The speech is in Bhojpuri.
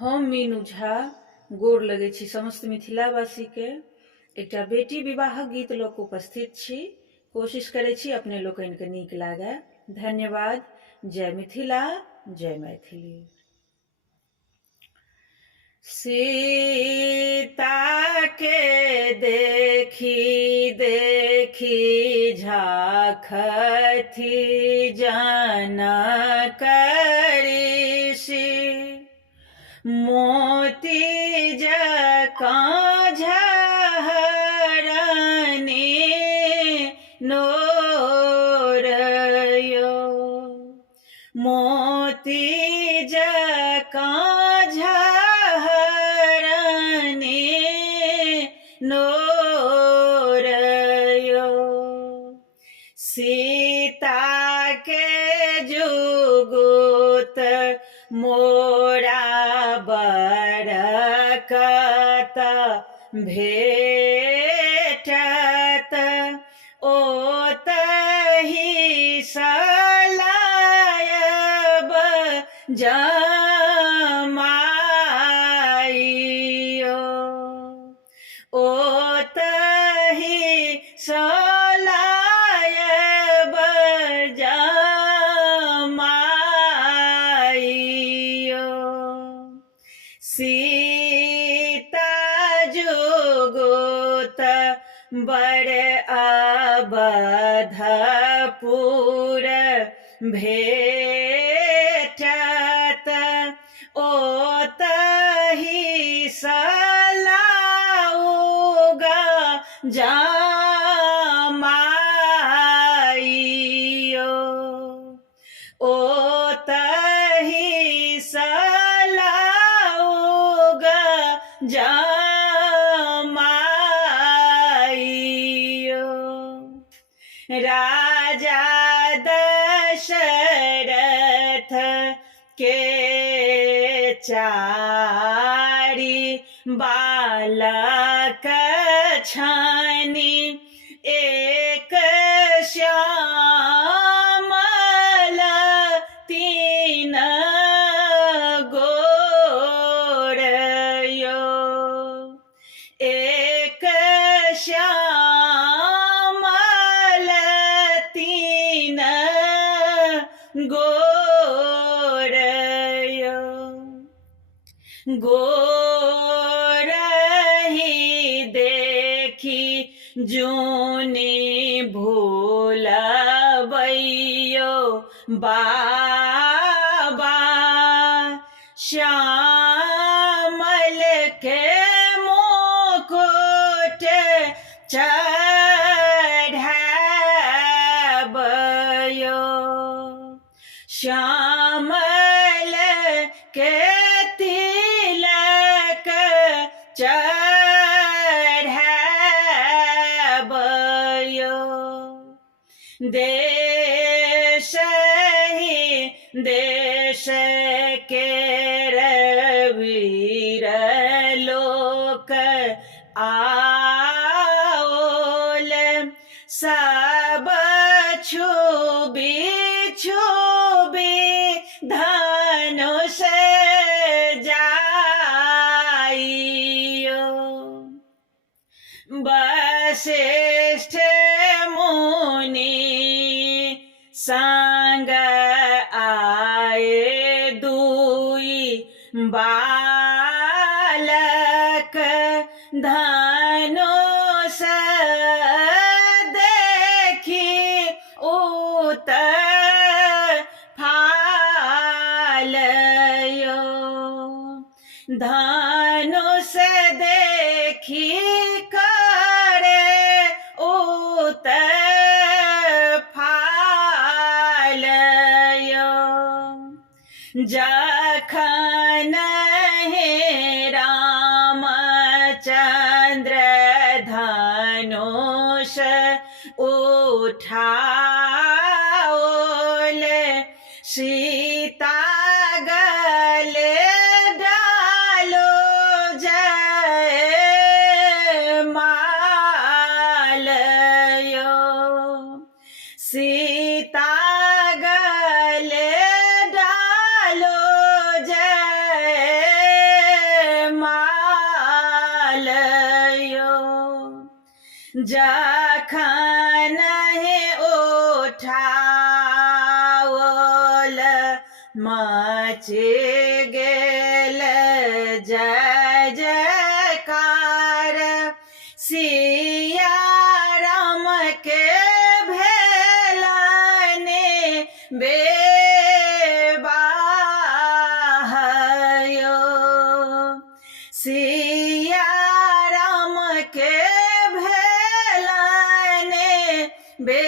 हम मीनू झा गोर लगै छी समस्त मिथिलावासी के। एकटा बेटी विवाहक गीत लऽ कऽ उपस्थित छी। कोशिश करै छी अपने लोकनि के नीक लागै। धन्यवाद। जय मिथिला, जय मैथिली। सीता के देखी देखी झाखथि जनक ऋषि, मोती जकाँ झहरने नोरयो, मोती जकाँ झहरने नोरयो। सीता के जुगुत मोरा बरकत भेटत, ओतहि सलायब जमाइयो, ओतहि सलायब जमाइयो। सीता जुगुत बड़ अवधपुर भेटत, ओतहि सलाउगा जमाइयो, ओतहि सलाउगा जमाइयो। राजा दशरथ के चारि बालक छनि, एक श्यामल तीन गोरयो, एक श्यामल तीन गोरयो। गोरहि देखी जूनि भूलबैयो बाबा, श्यामल के मुकुट चढ़ाबयो, श्यामल के तिलक चढ़ाबयो। देश ही देश के वीर लोक आओल, सब छुबी छुबी धनुष जाइयो। वशिष्ठ मुनि संग आए दुई बालक, धनुष देखी उत फालयो, धनुष देखी करे उत फालयो। जखन हे रामचंद्र धनुष उठाओल, सीता गले डालो जय मालयो, सीता गले डालो जय जखन हे उठाओल मचे गेल जय जयकार सिया राम के भेलने बेबाहयो सिया राम के भेलने बे